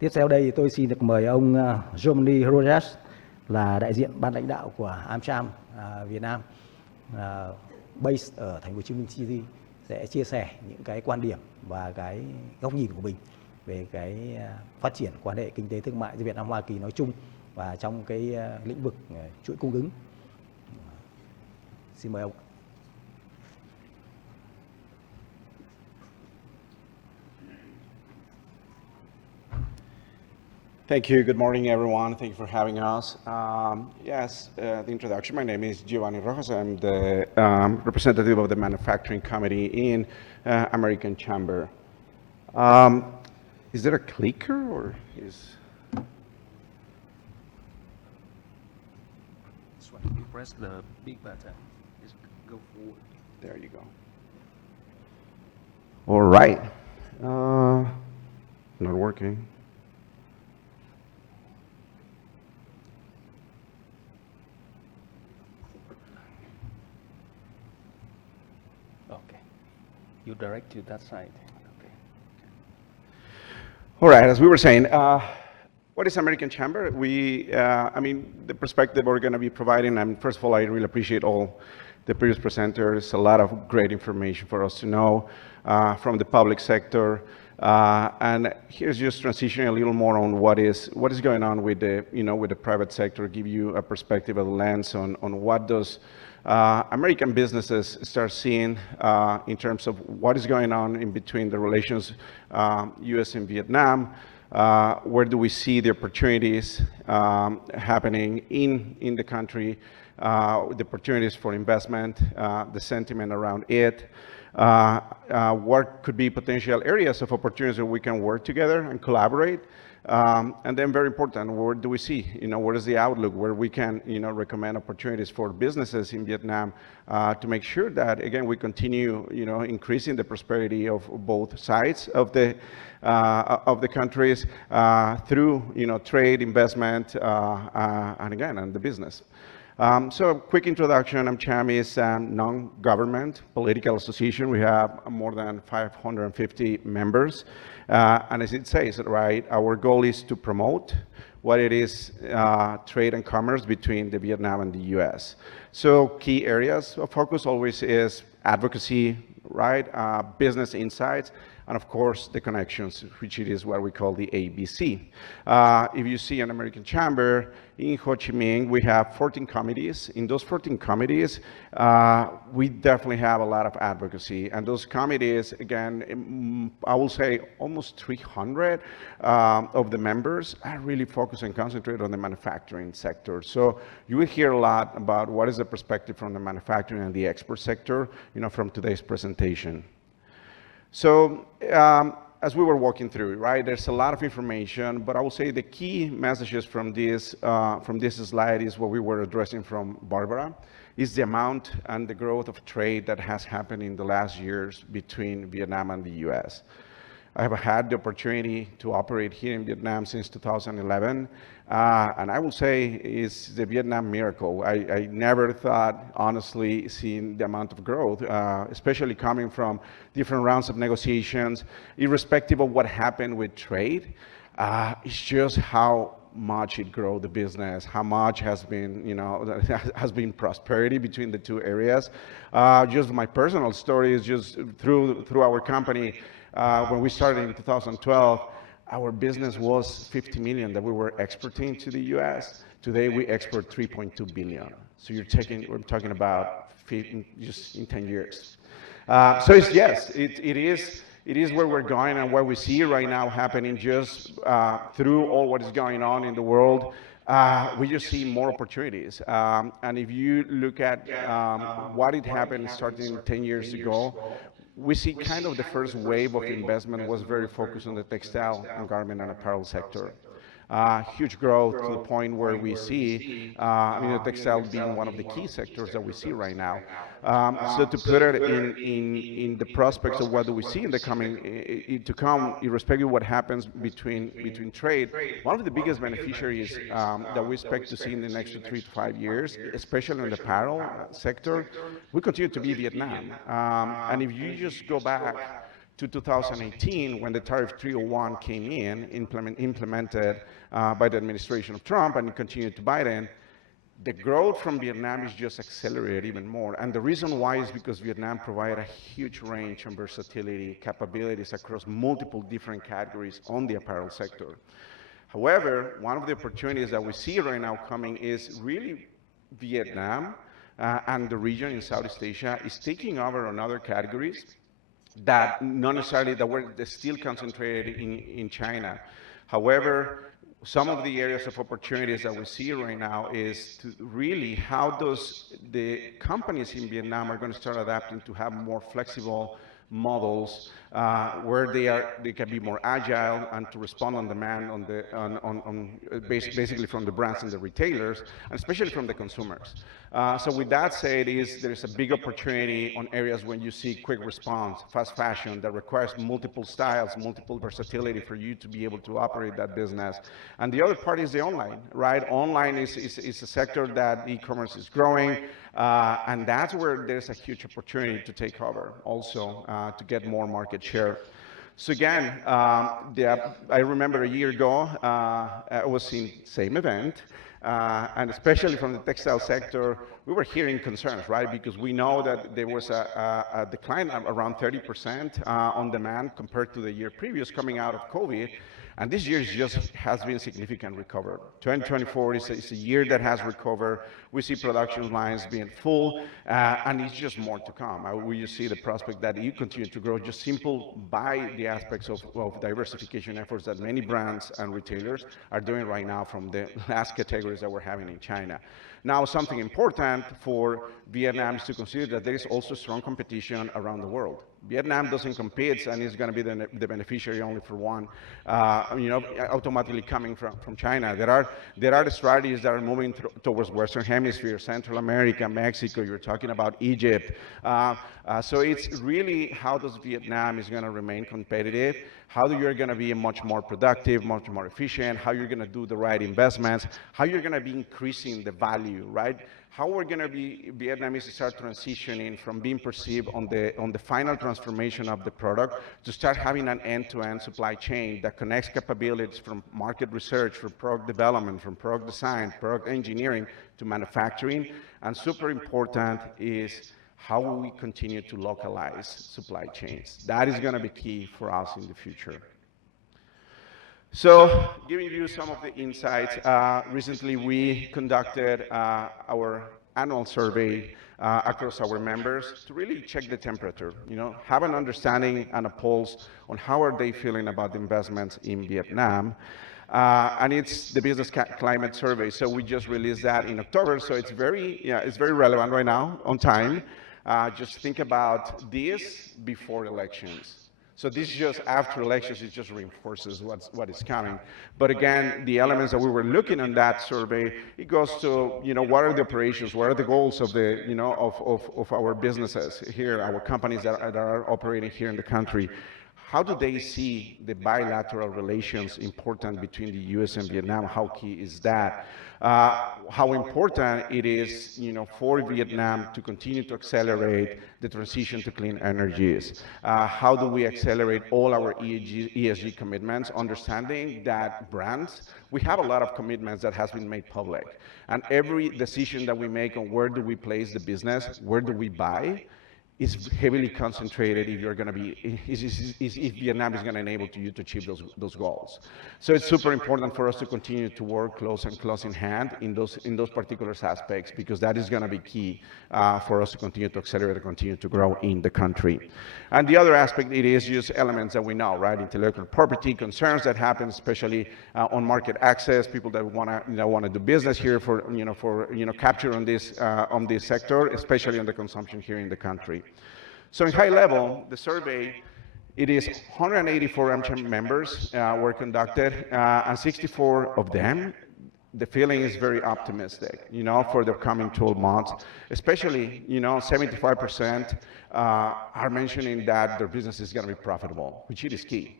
Tiếp theo đây thì tôi xin được mời ông Giovanni Rojas là đại diện ban lãnh đạo của Amcham Vietnam base ở thành phố Hồ Chí Minh City sẽ chia sẻ những cái quan điểm và cái góc nhìn của mình về cái phát triển quan hệ kinh tế thương mại giữa Việt Nam Hoa Kỳ nói chung và trong cái lĩnh vực chuỗi cung ứng. Xin mời ông. Thank you. Good morning, everyone. Thank you for having us. The introduction. My name is Giovanni Rojas. I'm the representative of the Manufacturing Committee in American Chamber. Is there a clicker or is? This one. You press the big button. Just go forward. There you go. All right. Not working. You direct to that side. Okay. All right, as we were saying, what is American Chamber? The perspective we're going to be providing, and first of all, I really appreciate all the previous presenters, a lot of great information for us to know from the public sector. And here's just transitioning a little more on what is going on with the private sector, give you a perspective, a lens on what does American businesses start seeing in terms of what is going on in between the relations US and Vietnam. Where do we see the opportunities happening in the country, the opportunities for investment, the sentiment around it, what could be potential areas of opportunities where we can work together and collaborate. And then very important, where do we see, what is the outlook, where we can, recommend opportunities for businesses in Vietnam to make sure that, again, we continue, increasing the prosperity of both sides of the countries through, trade, investment, and the business. So a quick introduction. Amcham is a non-government political association. We have more than 550 members. And as it says, right, our goal is to promote what it is trade and commerce between the Vietnam and the US. So key areas of focus always is advocacy, right, business insights, and of course the connections, which it is what we call the ABC. If you see an American Chamber in Ho Chi Minh, we have 14 committees. In those 14 committees, we definitely have a lot of advocacy. And those committees, again, I will say almost 300 of the members are really focused and concentrated on the manufacturing sector. So you will hear a lot about what is the perspective from the manufacturing and the export sector, from today's presentation. So as we were walking through, right, there's a lot of information, but I will say the key messages from this slide is what we were addressing from Barbara, is the amount and the growth of trade that has happened in the last years between Vietnam and the US. I have had the opportunity to operate here in Vietnam since 2011, and I will say it's the Vietnam miracle. I never thought, honestly, seeing the amount of growth, especially coming from different rounds of negotiations, irrespective of what happened with trade, it's just how much it grew the business, how much has been, has been prosperity between the two areas. Just my personal story is just through our company. When we started in 2012, our business was 50 million that we were exporting to the US. Today we export 3.2 billion. So we're talking about just in 10 years. So it is where we're going and what we see right now happening just through all what is going on in the world. We just see more opportunities. And if you look at what had happened starting 10 years ago, we see kind of the first wave of investment was very focused on the textile and garment and apparel sector. Huge growth to the point where we see the textile being one of the key sectors that we see right now. So to put it in the prospects of what do we see in the coming to come, irrespective of what happens between trade, one of the biggest beneficiaries that we expect to see in the next 3 to 5 years, especially in the apparel sector, will continue to be Vietnam. And if you just go back to 2018, when the Tariff 301 came in, implemented by the administration of Trump and continued to Biden, the growth from Vietnam is just accelerated even more. And the reason why is because Vietnam provides a huge range and versatility capabilities across multiple different categories on the apparel sector. However, one of the opportunities that we see right now coming is really Vietnam and the region in Southeast Asia is taking over on other categories that not necessarily that were still concentrated in China. However, some of the areas of opportunities that we see right now is to really how the companies in Vietnam are going to start adapting to have more flexible models where they can be more agile and to respond on demand basically from the brands and the retailers, and especially from the consumers. So with that said, there's a big opportunity on areas when you see quick response, fast fashion that requires multiple styles, multiple versatility for you to be able to operate that business. And the other part is the online, right? Online is a sector that e-commerce is growing, and that's where there's a huge opportunity to take over also to get more market share. So again, I remember a year ago, I was in the same event, and especially from the textile sector, we were hearing concerns, right? Because we know that there was a decline of around 30% on demand compared to the year previous coming out of COVID. And this year just has been significant recovery. 2024 is a year that has recovered. We see production lines being full, and it's just more to come. We see the prospect that you continue to grow just simple by the aspects of diversification efforts that many brands and retailers are doing right now from the last categories that we're having in China. Now, something important for Vietnam is to consider that there is also strong competition around the world. Vietnam doesn't compete and is going to be the beneficiary only for one, automatically coming from China. There are the strategies that are moving towards Western Hemisphere, Central America, Mexico. You're talking about Egypt. So it's really how does Vietnam is going to remain competitive, how you're going to be much more productive, much more efficient, how you're going to do the right investments, how you're going to be increasing the value, right? How we're going to be Vietnamese start transitioning from being perceived on the final transformation of the product to start having an end-to-end supply chain that connects capabilities from market research, from product development, from product design, product engineering to manufacturing. And super important is how we continue to localize supply chains. That is going to be key for us in the future. So, giving you some of the insights, recently we conducted our annual survey across our members to really check the temperature, have an understanding and a pulse on how are they feeling about the investments in Vietnam. And it's the business climate survey. So we just released that in October. So it's very relevant right now, on time. Just think about this before elections. So this is just after elections, it just reinforces what is coming. But again, the elements that we were looking on that survey, it goes to, what are the operations, what are the goals of the, of our businesses here, our companies that are operating here in the country. How do they see the bilateral relations important between the US and Vietnam? How key is that? How important it is, for Vietnam to continue to accelerate the transition to clean energies? How do we accelerate all our ESG commitments, understanding that brands, we have a lot of commitments that has been made public. And every decision that we make on where do we place the business, where do we buy, is heavily concentrated if you're going to be, if Vietnam is going to enable you to achieve those goals. So it's super important for us to continue to work close in hand in those particular aspects, because that is going to be key for us to continue to accelerate and continue to grow in the country. And the other aspect, it is just elements that we know, right? Intellectual property concerns that happen, especially on market access, people that want to do business here for capture on this sector, especially on the consumption here in the country. So in high level, the survey, it is 184 Amcham members were conducted, and 64 of them, the feeling is very optimistic, for the coming 12 months. Especially, 75% are mentioning that their business is going to be profitable, which it is key.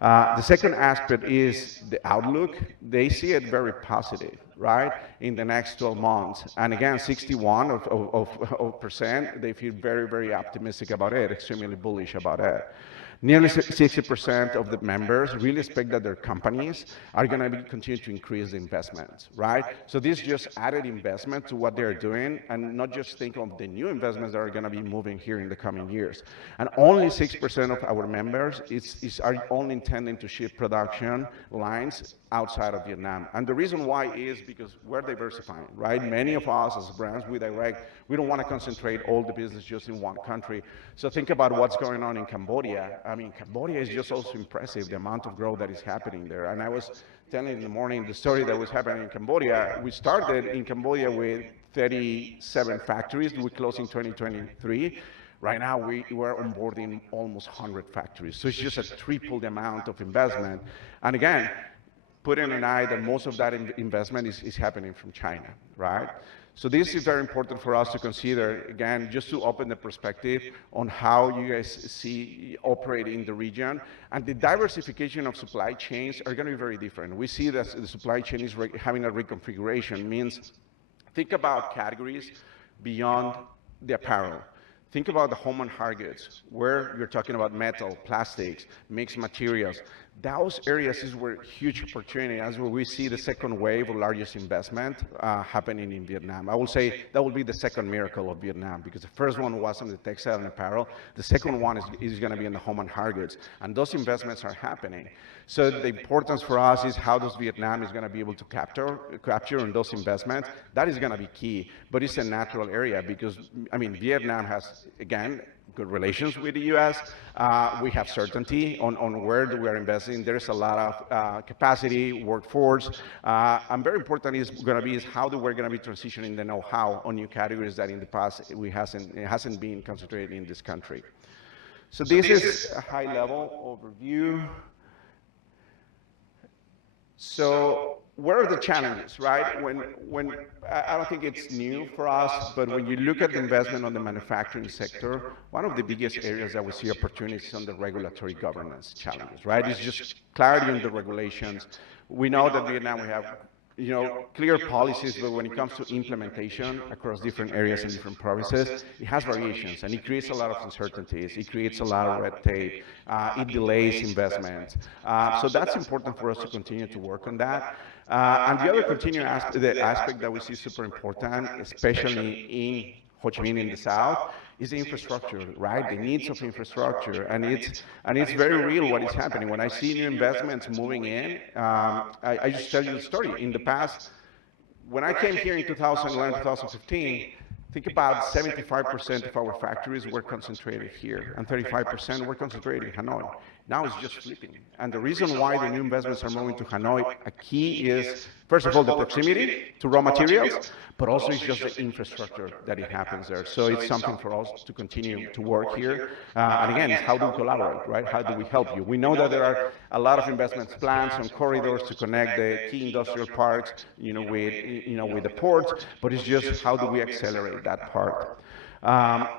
The second aspect is the outlook. They see it very positive. right, in the next 12 months. And again, 61%, they feel very, very optimistic about it, extremely bullish about it. Nearly 60% of the members really expect that their companies are going to continue to increase the investments, right? So this just added investment to what they're doing, and not just think of the new investments that are going to be moving here in the coming years. And only 6% of our members are only intending to ship production lines outside of Vietnam. And the reason why is because we're diversifying, right? Many of us as brands, we don't want to concentrate all the business just in one country. So think about what's going on in Cambodia. I mean, Cambodia is just also impressive, the amount of growth that is happening there. And I was telling in the morning the story that was happening in Cambodia. We started in Cambodia with 37 factories. We closed in 2023. Right now, we're onboarding almost 100 factories. So it's just a triple the amount of investment. And again, put in an eye that most of that investment is happening from China, right? So this is very important for us to consider, again, just to open the perspective on how you guys see operate in the region. And the diversification of supply chains are going to be very different. We see that the supply chain is having a reconfiguration, means think about categories beyond the apparel. Think about the home and hard goods, where you're talking about metal, plastics, mixed materials. Those areas is where huge opportunity, as where we see the second wave of largest investment happening in Vietnam. I will say that will be the second miracle of Vietnam, because the first one was in the textile and apparel. The second one is going to be in the home and hard goods. And those investments are happening. So the importance for us is how does Vietnam is going to be able to capture on those investments. That is going to be key, but it's a natural area because, I mean, Vietnam has, again, good relations with the US. We have certainty on where we are investing. There's a lot of capacity, workforce. And very important is going to be is how we're going to be transitioning the know-how on new categories that in the past it hasn't been concentrated in this country. So this is a high-level overview. So what are the challenges, right? When I don't think it's new for us, but when you look at the investment on the manufacturing sector, one of the biggest areas that we see opportunities on the regulatory governance challenges, right? It's just clarity on the regulations. We know that Vietnam, we have clear policies, but when it comes to implementation across different areas and different provinces, it has variations, and it creates a lot of uncertainties. It creates a lot of red tape. It delays investment. So that's important for us to continue to work on that. And the other continuing aspect that we see super important, especially in Ho Chi Minh in the south, is the infrastructure, right? The needs of infrastructure, and it's very real what is happening. When I see new investments moving in, I just tell you the story. In the past, when I came here in 2011, 2015, think about 75% of our factories were concentrated here, and 35% were concentrated in Hanoi. Now it's just flipping. And the reason why the new investments are moving to Hanoi, a key is, first of all, the proximity to raw materials, but also it's just the infrastructure that it happens there. So it's something for us to continue to work here. And again, it's how do we collaborate, right? How do we help you? We know that there are a lot of investments plans on corridors to connect the key industrial parks, with the ports, but it's just how do we accelerate that part.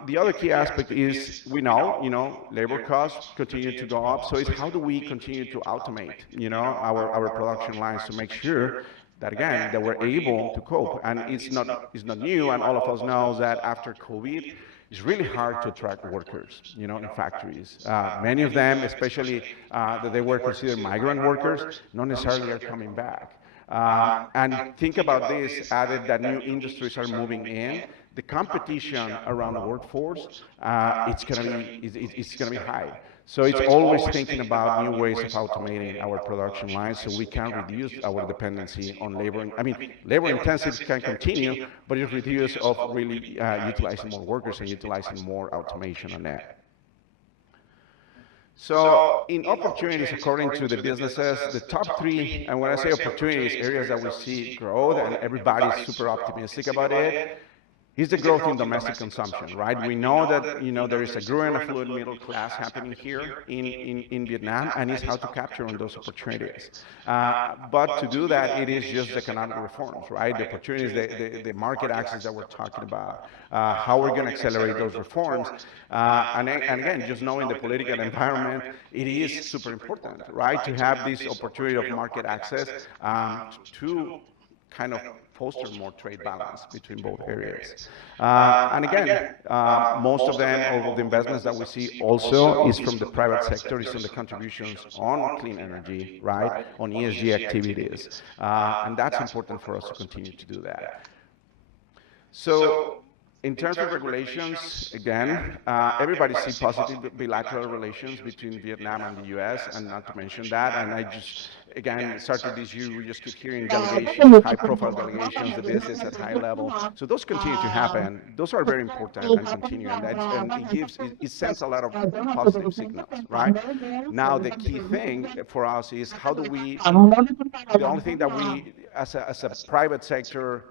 The other key aspect is we know, labor costs continue to go up. So it's how do we continue to automate, our production lines to make sure that, again, that we're able to cope. And it's not new, and all of us know that after COVID, it's really hard to attract workers, in factories. Many of them, especially that they were considered migrant workers, not necessarily are coming back. And think about this, added that new industries are moving in, the competition around the workforce, it's gonna be high. So it's always thinking about new ways of automating our production lines so we can reduce our dependency on labor. I mean, labor intensive can continue, but it's reduced of really utilizing more workers and utilizing more automation on that. So in opportunities, according to the businesses, the top three, and when I say opportunities, areas that we see growth and everybody's super optimistic about it, is the growth in domestic consumption, right? We know that there is a growing affluent middle class happening here in Vietnam, and it's how to capture on those opportunities. But to do that, it is just economic reforms, right? The opportunities, the market access that we're talking about, how we're going to accelerate those reforms, and again, just knowing the political environment, it is super important, right? To have this opportunity of market access to kind of foster more trade balance between both areas. And again, most of them, all of the investments that we see also is from the private sector, is on the contributions on clean energy, right, on ESG activities. And that's important for us to continue to do that. So in terms of regulations, again, everybody sees positive bilateral relations between Vietnam and the US, and not to mention that, and I just, again, started this year, we just keep hearing delegations, high-profile delegations, the visits at high level. So those continue to happen. Those are very important and continue, and it sends a lot of positive signals, right? Now, the key thing for us is how do we, the only thing that we, as a private sector,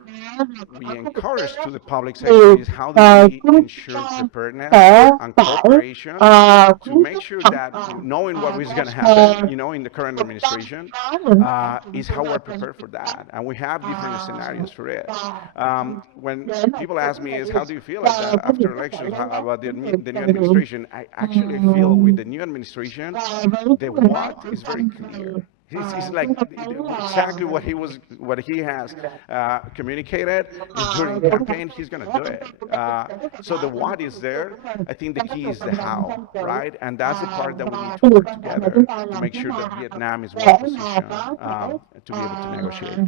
we encourage to the public sector is how do we ensure preparedness and cooperation to make sure that knowing what is going to happen, in the current administration, is how we're prepared for that. And we have different scenarios for it. When people ask me is how do you feel about that after elections, about the new administration, I actually feel with the new administration, the what is very clear. It's like exactly what he has communicated during the campaign. He's going to do it. So the what is there. I think the key is the how, right? And that's the part that we need to work together to make sure that Vietnam is well positioned to be able to negotiate.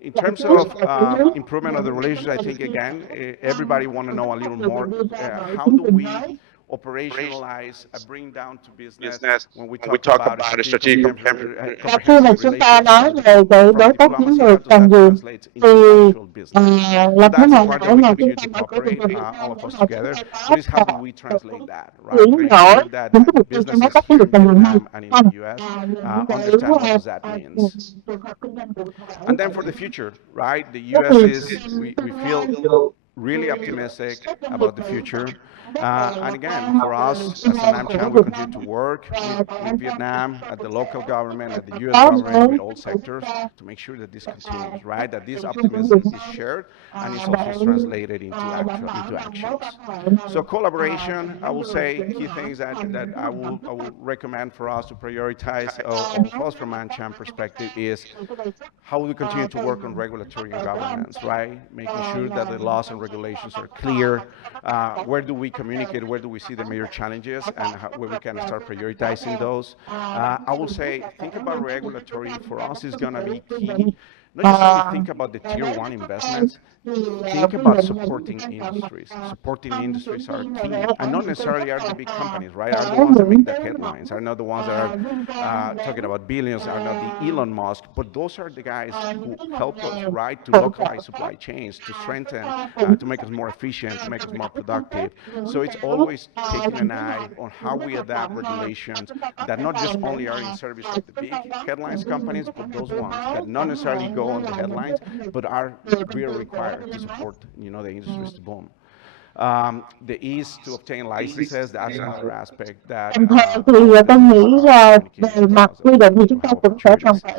In terms of improvement of the relations, I think again everybody want to know a little more. How do we operationalize, bring down to business when we talk about a strategic comprehensive relations from diplomacy, how does that translate into actual business? So that's the part that we continue to cooperate, all of us together. But it's how do we translate that, right? To make sure that the businesses here in Vietnam and in the US understand what does that means. And then for the future, right? The US is, we feel really optimistic about the future. And again, for us, as an Amcham, we continue to work with Vietnam, at the local government, at the US government, with all sectors, to make sure that this continues, right? That this optimism is shared and is also translated into actions. So collaboration, I will say, key things that I will recommend for us to prioritize, all of us from Amcham perspective, is how we continue to work on regulatory and governance, right? Making sure that the laws and regulations are clear. Where do we communicate? Where do we see the major challenges, and where we can start prioritizing those? I will say, think about regulatory for us is going to be key. Not just only think about the tier one investments, think about supporting industries. Supporting industries are key, and not necessarily are the big companies, right? Are the ones that make the headlines, are not the ones that are talking about billions, are not the Elon Musk, but those are the guys who help us, right, to localize supply chains, to strengthen, to make us more efficient, to make us more productive. So it's always taking an eye on how we adapt regulations that not just only are in service of the big headlines companies, but those ones that not necessarily go on the headlines, but are really required to support, the industries to boom. The ease to obtain licenses, that's another aspect that tôi nghĩ về mặt quy định thì chúng ta cũng sẽ cần phải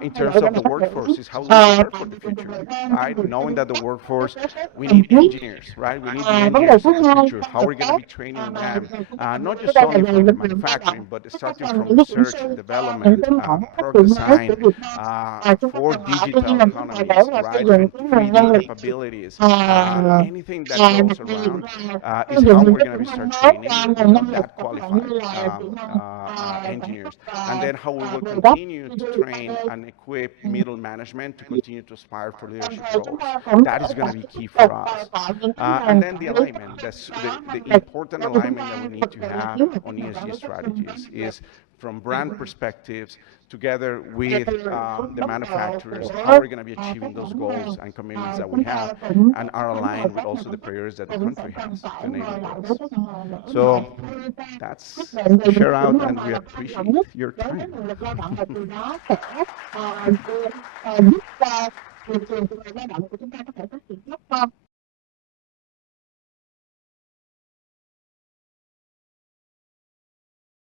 in terms of the workforce is how we prepare for the future, right? Knowing that the workforce, we need engineers, right? We need the engineers of the future. How we're going to be training them, not just only from the manufacturing, but starting from research, development, product design, for digital economies, right? From 3D capabilities, anything that goes around is how we're going to be start training that qualified engineers, and then how we will continue to train and equip middle management to continue to aspire for leadership roles. That is going to be key for us. And then the alignment, the important alignment that we need to have on ESG strategies is from brand perspectives, together with the manufacturers, how we're going to be achieving those goals and commitments that we have, and are aligned with also the priorities that the country has to enable those. So that's a share out, and we appreciate your time. Giúp thị trường lao động của chúng ta có thể phát triển tốt hơn.